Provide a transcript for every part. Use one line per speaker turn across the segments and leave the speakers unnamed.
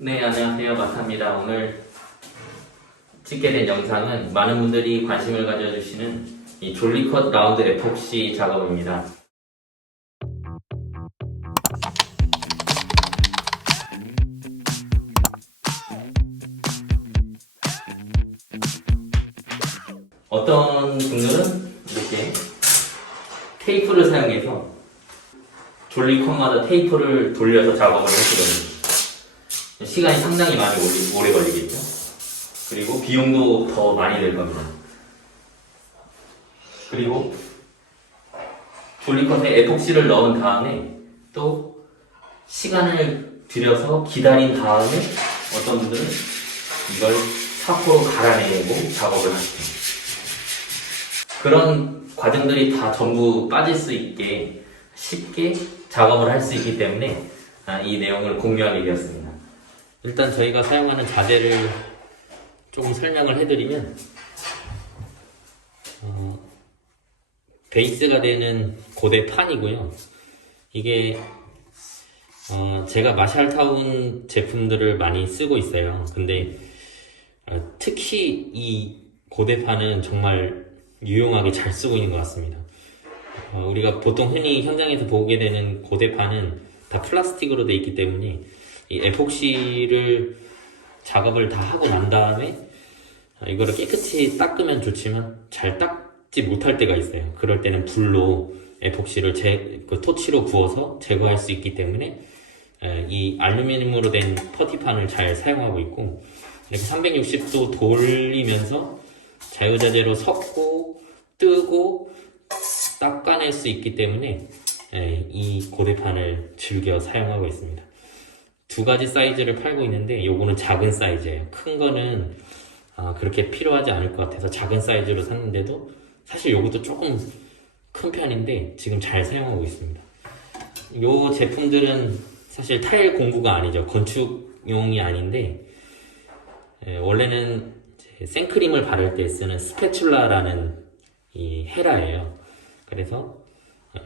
네, 안녕하세요. 마타입니다. 오늘 찍게 된 영상은 많은 분들이 관심을 가져주시는 이 졸리컷 라운드 에폭시 작업입니다. 어떤 분들은 이렇게 테이프를 사용해서 졸리컷마다 테이프를 돌려서 작업을 하시거든요. 시간이 상당히 많이 오래, 오래 걸리겠죠. 그리고 비용도 더 많이 들 겁니다. 그리고 졸리컷에 에폭시를 넣은 다음에 또 시간을 들여서 기다린 다음에 어떤 분들은 이걸 차포로 갈아내고 작업을 하시죠. 그런 과정들이 다 전부 빠질 수 있게 쉽게 작업을 할 수 있기 때문에 아, 이 내용을 공유하게 되었습니다. 일단 저희가 사용하는 자재를 조금 설명을 해드리면 어, 베이스가 되는 고대 판이고요. 이게 어, 제가 마샬타운 제품들을 많이 쓰고 있어요. 근데 어, 특히 이 고대판은 정말 유용하게 잘 쓰고 있는 것 같습니다. 어, 우리가 보통 흔히 현장에서 보게 되는 고대판은 다 플라스틱으로 되어 있기 때문에 이 에폭시를 작업을 다 하고 난 다음에 어, 이거를 깨끗이 닦으면 좋지만 잘 닦지 못할 때가 있어요. 그럴 때는 불로 에폭시를 제, 그 토치로 부어서 제거할 수 있기 때문에 에, 이 알루미늄으로 된 퍼티판을 잘 사용하고 있고 이렇게 360도 돌리면서 자유자재로 섞고 뜨고 닦아낼 수 있기 때문에 예, 이 고대판을 즐겨 사용하고 있습니다. 두 가지 사이즈를 팔고 있는데 요거는 작은 사이즈예요. 큰 거는 아, 그렇게 필요하지 않을 것 같아서 작은 사이즈로 샀는데도 사실 요것도 조금 큰 편인데 지금 잘 사용하고 있습니다. 요 제품들은 사실 타일 공구가 아니죠. 건축용이 아닌데 예, 원래는 생크림을 바를 때 쓰는 스패츌라라는 이 헤라예요. 그래서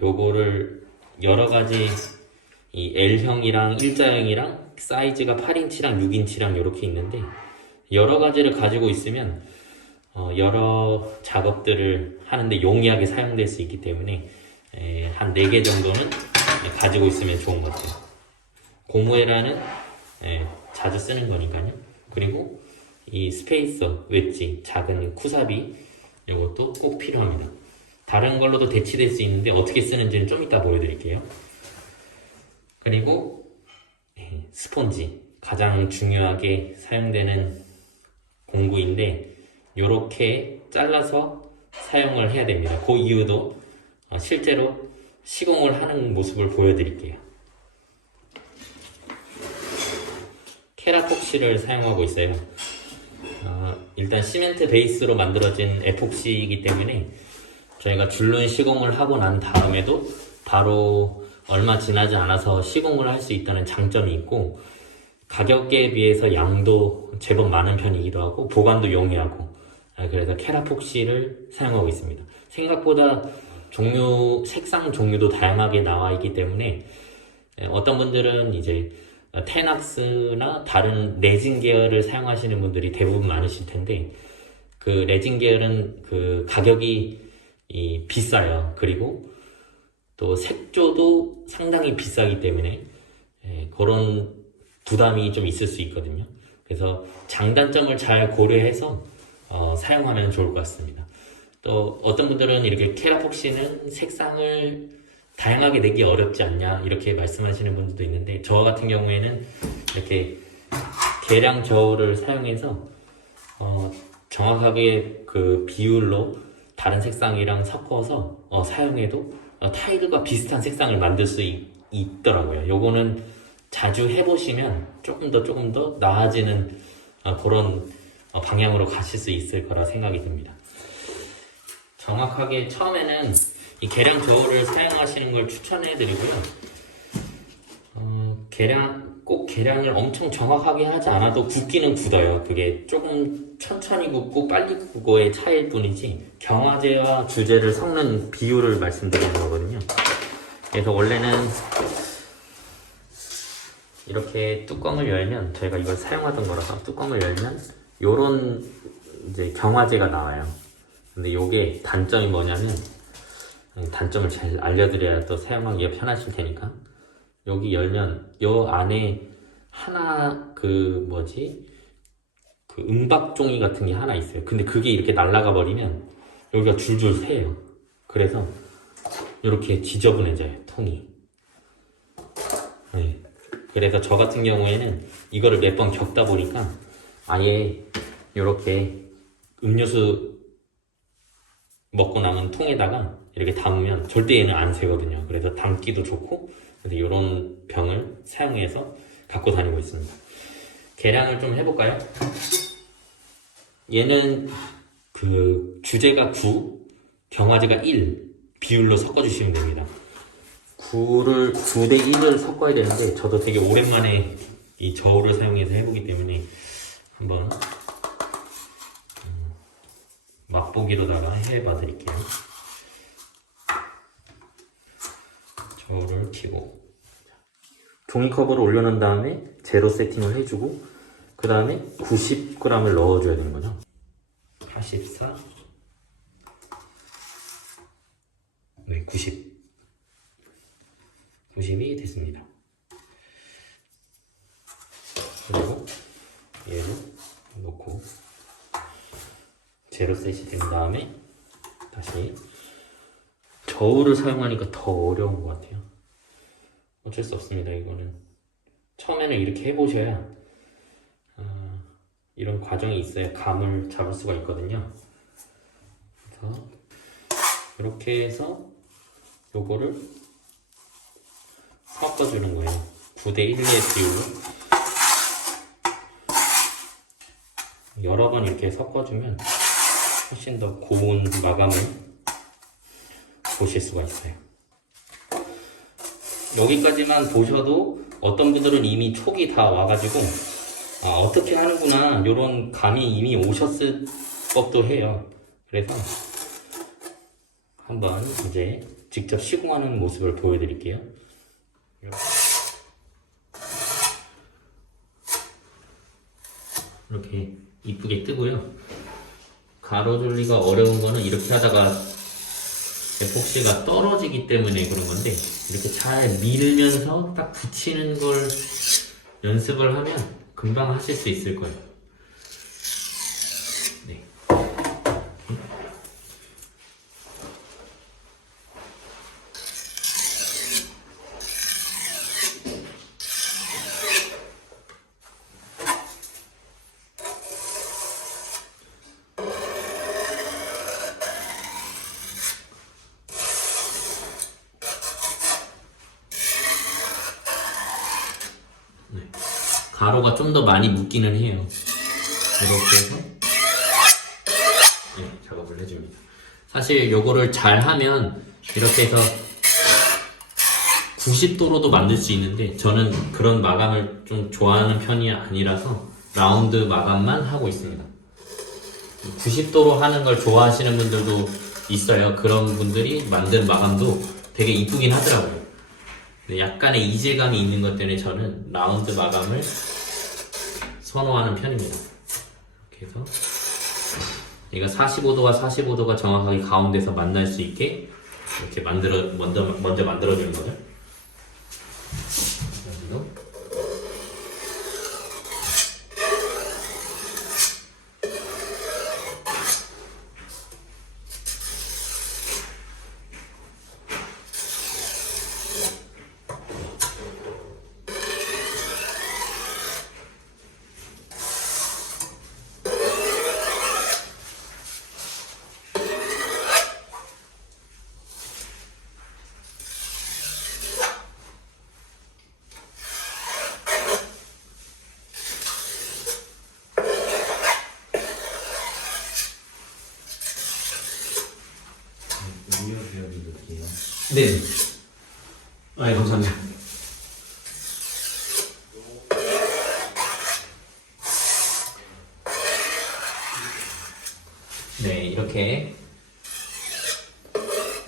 요거를 여러 가지 이 L형이랑 일자형이랑 사이즈가 8인치랑 6인치랑 이렇게 있는데 여러 가지를 가지고 있으면 어, 여러 작업들을 하는데 용이하게 사용될 수 있기 때문에 에, 한 4개 정도는 가지고 있으면 좋은 것 같아요. 고무에라는 에, 자주 쓰는 거니까요. 그리고 이 스페이서, 웨지, 작은 쿠사비 이것도 꼭 필요합니다. 다른 걸로도 대치될 수 있는데 어떻게 쓰는지는 좀 이따 보여드릴게요. 그리고 예, 스폰지 가장 중요하게 사용되는 공구인데 이렇게 잘라서 사용을 해야 됩니다. 그 이유도 어, 실제로 시공을 하는 모습을 보여드릴게요. 케라폭시를 사용하고 있어요. 어, 일단 시멘트 베이스로 만들어진 에폭시이기 때문에 저희가 줄눈 시공을 하고 난 다음에도 바로 얼마 지나지 않아서 시공을 할 수 있다는 장점이 있고 가격에 비해서 양도 제법 많은 편이기도 하고 보관도 용이하고 아, 그래서 케라폭시를 사용하고 있습니다. 생각보다 종류 색상 종류도 다양하게 나와 있기 때문에 예, 어떤 분들은 이제 테낙스나 다른 레진 계열을 사용하시는 분들이 대부분 많으실 텐데 그 레진 계열은 그 가격이 이 비싸요. 그리고 또 색조도 상당히 비싸기 때문에 예, 그런 부담이 좀 있을 수 있거든요. 그래서 장단점을 잘 고려해서 어, 사용하면 좋을 것 같습니다. 또 어떤 분들은 이렇게 케라폭시는 색상을 다양하게 내기 어렵지 않냐 이렇게 말씀하시는 분들도 있는데 저 같은 경우에는 이렇게 계량 저울을 사용해서 어, 정확하게 그 비율로 다른 색상이랑 섞어서 어, 사용해도 어, 타일과 비슷한 색상을 만들 수 있, 있더라고요. 요거는 자주 해보시면 조금 더 조금 더 나아지는 어, 그런 어, 방향으로 가실 수 있을 거라 생각이 듭니다. 정확하게 처음에는 이 계량 저울을 사용하시는 걸 추천해 드리고요. 어, 계량 꼭 계량을 엄청 정확하게 하지 않아도 굽기는 굳어요. 그게 조금 천천히 굽고 빨리 굽고의 차이일 뿐이지 경화제와 주제를 섞는 비율을 말씀드리는 거거든요. 그래서 원래는 이렇게 뚜껑을 열면 저희가 이걸 사용하던 거라서 뚜껑을 열면 요런 이제 경화제가 나와요. 근데 요게 단점이 뭐냐면 단점을 잘 알려드려야 또 사용하기가 편하실 테니까 여기 열면 요 안에 하나 그 뭐지 그 은박 종이 같은 게 하나 있어요. 근데 그게 이렇게 날아가 버리면 여기가 줄줄 새요. 그래서 이렇게 지저분해져요 통이. 네. 그래서 저 같은 경우에는 이거를 몇 번 겪다 보니까 아예 이렇게 음료수 먹고 남은 통에다가 이렇게 담으면 절대 얘는 안 새거든요. 그래서 담기도 좋고 그래서 이런 병을 사용해서 갖고 다니고 있습니다. 계량을 좀 해볼까요? 얘는 그 주제가 9, 경화제가 1 비율로 섞어주시면 됩니다. 9를 9대 1을 섞어야 되는데 저도 되게 오랜만에 이 저울을 사용해서 해보기 때문에 한번 음, 맛보기로다가 해봐 드릴게요. 저울을 켜고 종이컵으로 올려놓은 다음에 제로 세팅을 해주고 그 다음에 90g을 넣어줘야 되는 거죠. 84 네, 90 90이 됐습니다. 그리고 얘를 놓고 제로 셋이 된 다음에 다시 저울을 사용하니까 더 어려운 것 같아요. 어쩔 수 없습니다. 이거는 처음에는 이렇게 해보셔야 아, 이런 과정이 있어야 감을 잡을 수가 있거든요. 그래서 이렇게 해서 요거를 섞어주는 거예요. 9대 1의 비율로 여러 번 이렇게 섞어주면 훨씬 더 고운 마감을 보실 수가 있어요. 여기까지만 보셔도 어떤 분들은 이미 촉이 다 와가지고 아, 어떻게 하는구나 이런 감이 이미 오셨을 법도 해요. 그래서 한번 이제 직접 시공하는 모습을 보여드릴게요. 이렇게 이쁘게 뜨고요. 가로줄리가 어려운 거는 이렇게 하다가 에 폭시가 떨어지기 때문에 그런 건데 이렇게 잘 밀면서 딱 붙이는 걸 연습을 하면 금방 하실 수 있을 거예요. 네. 네. 가로가 좀 더 많이 묶기는 해요. 이렇게 해서 네, 작업을 해줍니다. 사실 요거를 잘 하면 이렇게 해서 90도로도 만들 수 있는데 저는 그런 마감을 좀 좋아하는 편이 아니라서 라운드 마감만 하고 있습니다. 90도로 하는 걸 좋아하시는 분들도 있어요. 그런 분들이 만든 마감도 되게 이쁘긴 하더라고요. 약간의 이질감이 있는 것 때문에 저는 라운드 마감을 선호하는 편입니다. 이렇게 해서 얘가 45도와 45도가 정확하게 가운데서 만날 수 있게 이렇게 만들어 먼저 먼저 만들어 주는 거죠. 여기도
네. 아, 예, 감사합니다.
네 이렇게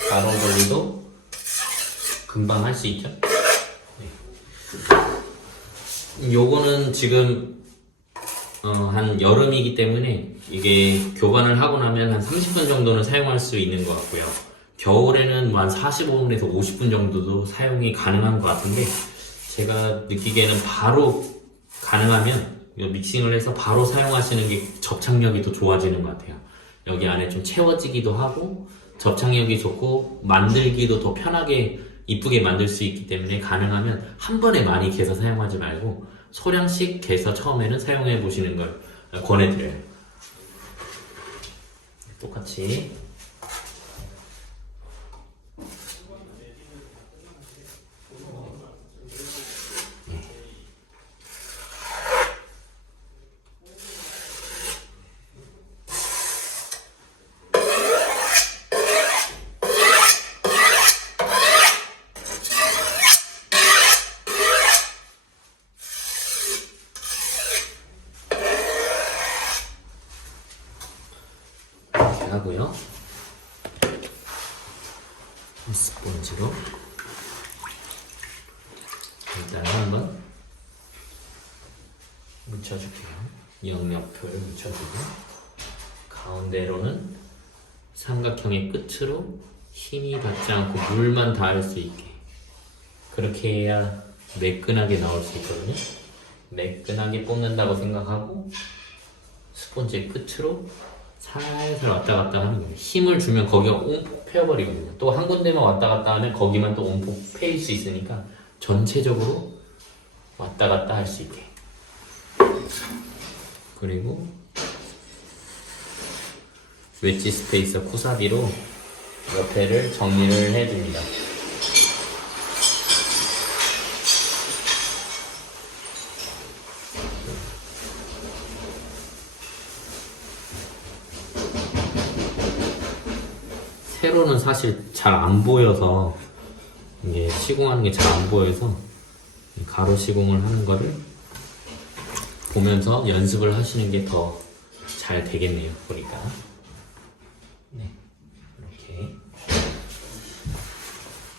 가로 돌리도 금방 할 수 있죠. 네. 요거는 지금 어, 한 여름이기 때문에 이게 교반을 하고 나면 한 30분 정도는 사용할 수 있는 것 같고요. 겨울에는 뭐한 45분에서 50분 정도도 사용이 가능한 것 같은데 제가 느끼기에는 바로 가능하면 믹싱을 해서 바로 사용하시는 게 접착력이 더 좋아지는 것 같아요. 여기 안에 좀 채워지기도 하고 접착력이 좋고 만들기도 더 편하게 이쁘게 만들 수 있기 때문에 가능하면 한 번에 많이 개서 사용하지 말고 소량씩 개서 처음에는 사용해 보시는 걸 권해드려요. 똑같이 하고요. 이 스펀지로 일단 한번 묻혀줄게요. 영역표를 묻혀주고 가운데로는 삼각형의 끝으로 힘이 받지 않고 물만 닿을 수 있게 그렇게 해야 매끈하게 나올 수 있거든요. 매끈하게 뽑는다고 생각하고 스펀지의 끝으로 살살 왔다 갔다 하는 거예요. 힘을 주면 거기가 옴폭 패여버리거든요. 또 한 군데만 왔다 갔다 하면 거기만 또 옴폭 패일 수 있으니까 전체적으로 왔다 갔다 할 수 있게. 그리고 웨지 스페이서 쿠사비로 옆에를 정리를 해줍니다. 세로는 사실 잘 안 보여서 이게 시공하는 게 잘 안 보여서 이 가로 시공을 하는 거를 보면서 연습을 하시는 게 더 잘 되겠네요 보니까 네 이렇게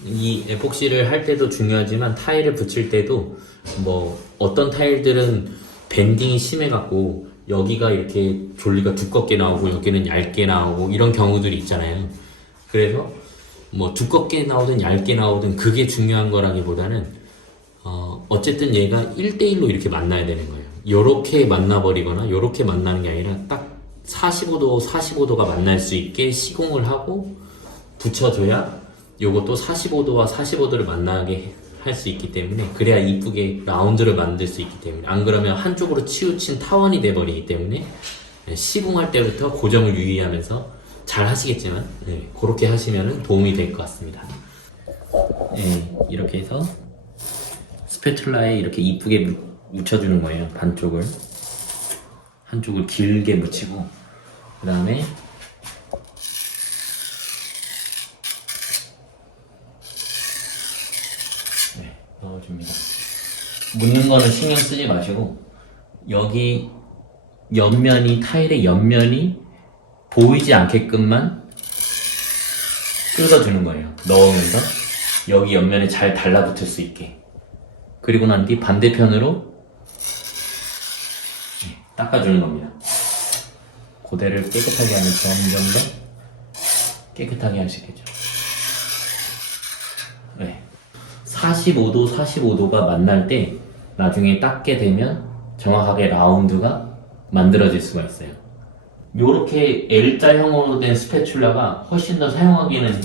이 에폭시를 할 때도 중요하지만 타일을 붙일 때도 뭐 어떤 타일들은 밴딩이 심해갖고 여기가 이렇게 졸리가 두껍게 나오고 여기는 얇게 나오고 이런 경우들이 있잖아요. 그래서 뭐 두껍게 나오든 얇게 나오든 그게 중요한 거라기보다는 어 어쨌든 얘가 1대1로 이렇게 만나야 되는 거예요. 요렇게 만나버리거나 요렇게 만나는 게 아니라 딱 45도, 45도가 만날 수 있게 시공을 하고 붙여줘야 요것도 45도와 45도를 만나게 할 수 있기 때문에 그래야 이쁘게 라운드를 만들 수 있기 때문에 안 그러면 한쪽으로 치우친 타원이 돼버리기 때문에 네, 시공할 때부터 고정을 유의하면서 잘 하시겠지만 네, 그렇게 하시면 도움이 될 것 같습니다. 네, 이렇게 해서 스패툴라에 이렇게 이쁘게 묻- 묻혀주는 거예요. 반쪽을 한쪽을 길게 묻히고 그 다음에 네, 넣어줍니다. 묻는 거는 신경 쓰지 마시고 여기 옆면이 타일의 옆면이 보이지 않게끔만 뜯어주는 거예요. 넣으면서 여기 옆면에 잘 달라붙을 수 있게. 그리고 난 뒤 반대편으로 네, 닦아주는 겁니다. 고대를 깨끗하게 하면 점점 더 깨끗하게 할 수 있겠죠. 네. 45도, 45도가 만날 때 나중에 닦게 되면 정확하게 라운드가 만들어질 수가 있어요. 요렇게 L자형으로 된 스패츌라가 훨씬 더 사용하기는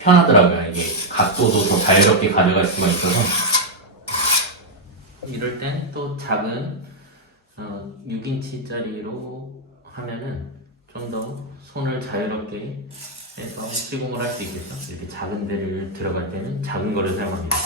편하더라고요. 이게 각도도 더 자유롭게 가져갈 수가 있어서. 이럴 땐 또 작은 어, 6인치짜리로 하면은 좀 더 손을 자유롭게 해서 시공을 할 수 있겠죠. 이렇게 작은 데를 들어갈 때는 작은 거를 사용합니다.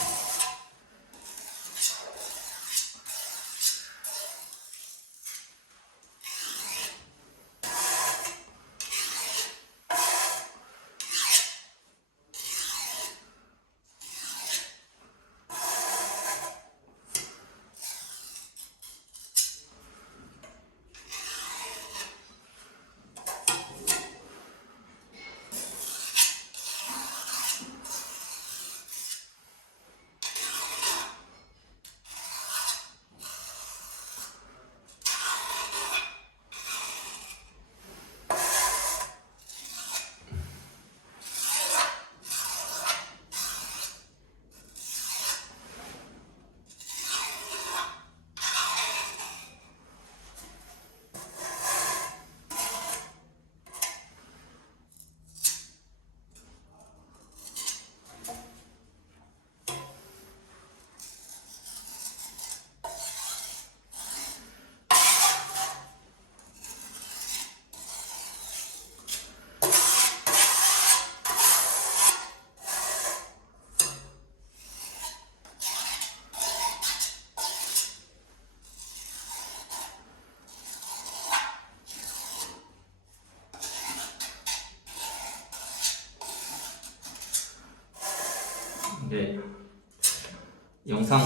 영상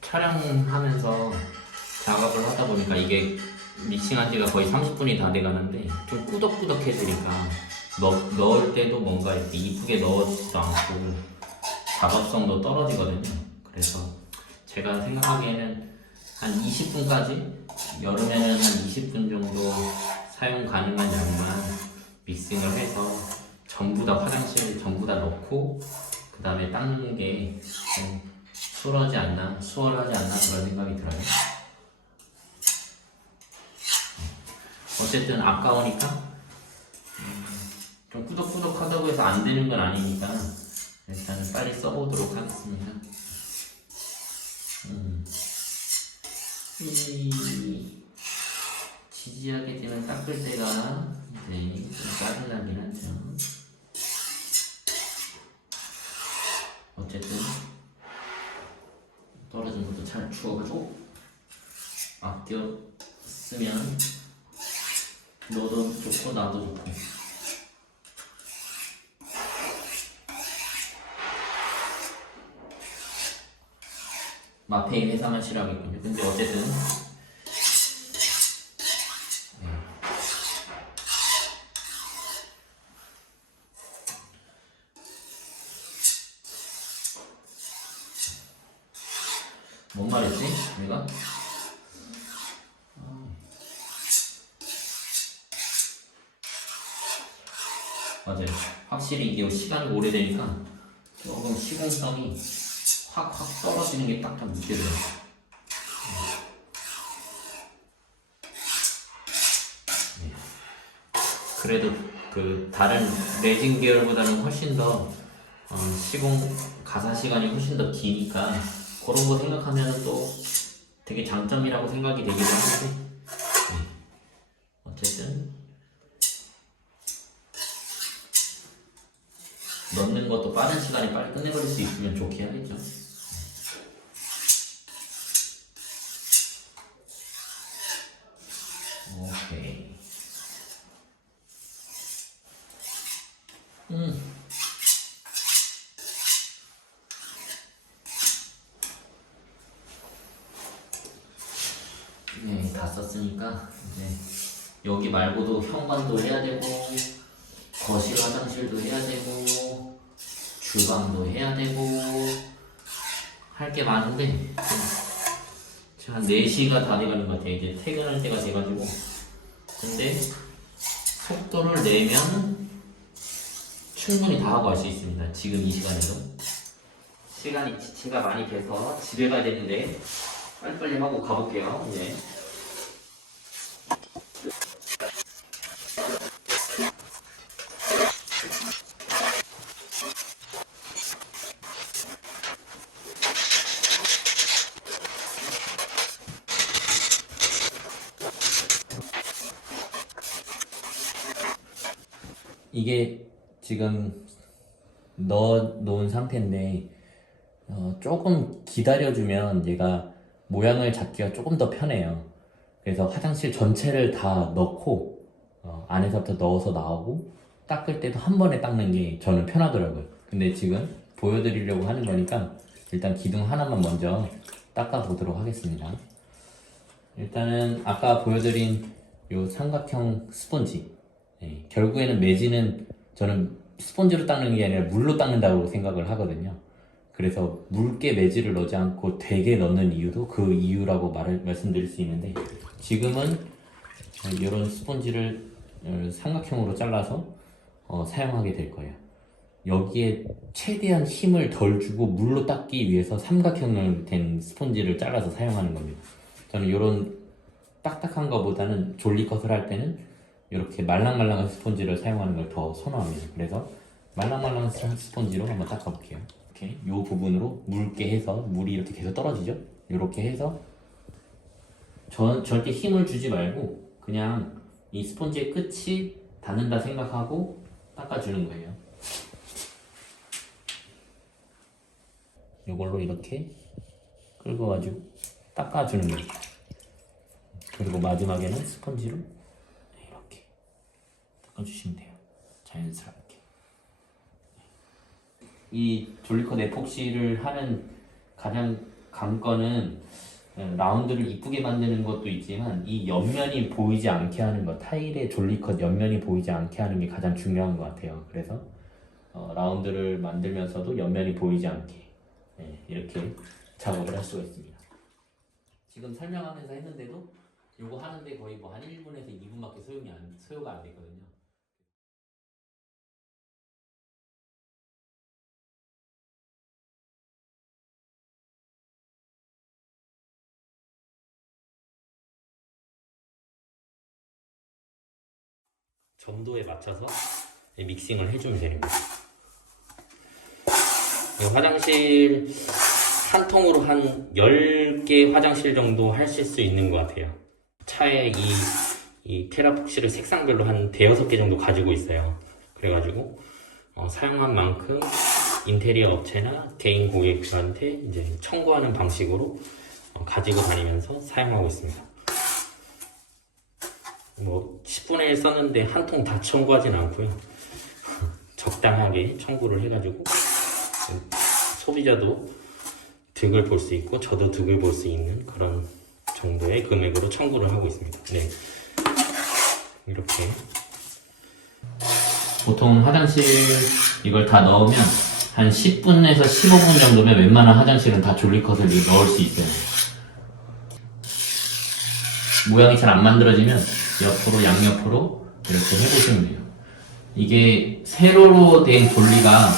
촬영하면서 작업을 하다 보니까 이게 믹싱한 지가 거의 30분이 다 돼가는데 좀 꾸덕꾸덕해지니까 넣, 넣을 때도 뭔가 이렇게 이쁘게 넣어지지도 않고 작업성도 떨어지거든요. 그래서 제가 생각하기에는 한 20분까지 여름에는 한 20분 정도 사용 가능한 양만 믹싱을 해서 전부 다 화장실 전부 다 넣고 그 다음에 닦는 게 좀 수월하지 않나 수월하지 않나 그런 생각이 들어요. 어쨌든 아까우니까 음, 좀 꾸덕꾸덕하다고 해서 안 되는 건 아니니까 일단은 빨리 써보도록 하겠습니다. 음. 이 지지하게 되면 닦을 때가 이제 좀 짜증나긴 하죠. 어쨌든 떨어진 것도 잘 주워가지고 아껴 쓰면 너도 좋고 나도 좋고 마페이 회사만 싫어하겠군요. 근데 어쨌든 네. 뭔 말했지? 내가? 맞아요. 확실히 이게 시간이 오래되니까 조금 시공성이 확 확 떨어지는 게 딱딱 느껴져요. 네. 그래도 그 다른 레진 계열보다는 훨씬 더 어, 시공 가사 시간이 훨씬 더 기니까 그런 거 생각하면 또 되게 장점이라고 생각이 되기도 하는데 네. 어쨌든 넣는 것도 빠른 시간에 빨리 끝내버릴 수 있으면 좋게 하겠죠. 오케이. 음. 네, 다 썼으니까 이제 여기 말고도 현관도 해야 되고 거실 화장실도 해야 되고 주방도 해야 되고 할 게 많은데 지금 한 4시가 다 돼가는 것 같아요. 이제 퇴근할 때가 돼가지고. 근데 속도를 내면 충분히 다 하고 갈 수 있습니다. 지금 이 시간에도. 시간이 지체가 많이 돼서 집에 가야 되는데 빨리빨리 하고 가볼게요. 이제 이게 지금 넣어 놓은 상태인데 어, 조금 기다려주면 얘가 모양을 잡기가 조금 더 편해요. 그래서 화장실 전체를 다 넣고 어, 안에서부터 넣어서 나오고 닦을 때도 한 번에 닦는 게 저는 편하더라고요. 근데 지금 보여드리려고 하는 거니까 일단 기둥 하나만 먼저 닦아 보도록 하겠습니다. 일단은 아까 보여드린 요 삼각형 스펀지 네, 결국에는 매지는 저는 스펀지로 닦는 게 아니라 물로 닦는다고 생각을 하거든요. 그래서 묽게 매지를 넣지 않고 되게 넣는 이유도 그 이유라고 말을 말씀드릴 수 있는데 지금은 이런 스펀지를 어, 삼각형으로 잘라서 어, 사용하게 될 거예요. 여기에 최대한 힘을 덜 주고 물로 닦기 위해서 삼각형을 된 스펀지를 잘라서 사용하는 겁니다. 저는 이런 딱딱한 거보다는 졸리컷을 할 때는 이렇게 말랑말랑한 스펀지를 사용하는 걸 더 선호합니다. 그래서 말랑말랑한 스펀지로 한번 닦아볼게요. 이렇게 이 부분으로 묽게 해서 물이 이렇게 계속 떨어지죠? 이렇게 해서 전 절대 힘을 주지 말고 그냥 이 스펀지의 끝이 닿는다 생각하고 닦아주는 거예요. 이걸로 이렇게 긁어가지고 닦아주는 거예요. 그리고 마지막에는 스펀지로 닦아주시면 돼요. 자연스럽게. 이 졸리컷 에폭시를 하는 가장 감건은 어, 라운드를 이쁘게 만드는 것도 있지만 이 옆면이 보이지 않게 하는 것, 타일의 졸리컷 옆면이 보이지 않게 하는 게 가장 중요한 것 같아요. 그래서 어, 라운드를 만들면서도 옆면이 보이지 않게 네, 이렇게 작업을 할 수가 있습니다. 지금 설명하면서 했는데도 이거 하는데 거의 뭐 한 1분에서 2분밖에 소용이 안, 소요가 안 되거든요. 점도에 맞춰서 이 믹싱을 해주면. 이 화장실 한 통으로 한 10개 화장실 정도 하실 수 있는 것 같아요. 차에 이, 이 테라폭시를 색상별로 한 대여섯 개 정도 가지고 있어요. 그래가지고 어, 사용한 만큼 인테리어 업체나 개인 고객들한테 이제 청구하는 방식으로 어, 가지고 다니면서 사용하고 있습니다. 뭐 10분의 1 썼는데 한 통 다 청구하진 않고요. 적당하게 청구를 해가지고 소비자도 득을 볼 수 있고 저도 득을 볼 수 있는 그런 정도의 금액으로 청구를 하고 있습니다. 네. 이렇게 보통 화장실 이걸 다 넣으면 한 10분에서 15분 정도면 웬만한 화장실은 다 졸리컷을 넣을 수 있어요. 모양이 잘 안 만들어지면 옆으로 양옆으로 이렇게 해보시면 돼요. 이게 세로로 된 졸리가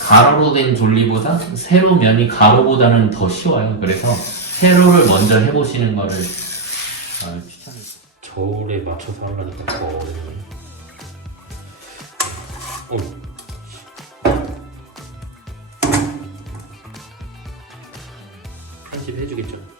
가로로 된 졸리보다 세로 면이 가로보다는 더 쉬워요. 그래서 세로를 먼저 해보시는 거를 어, 추천해요. 겨울에 맞춰서 하려니까 더 어려워요. 어. 편집해주겠죠?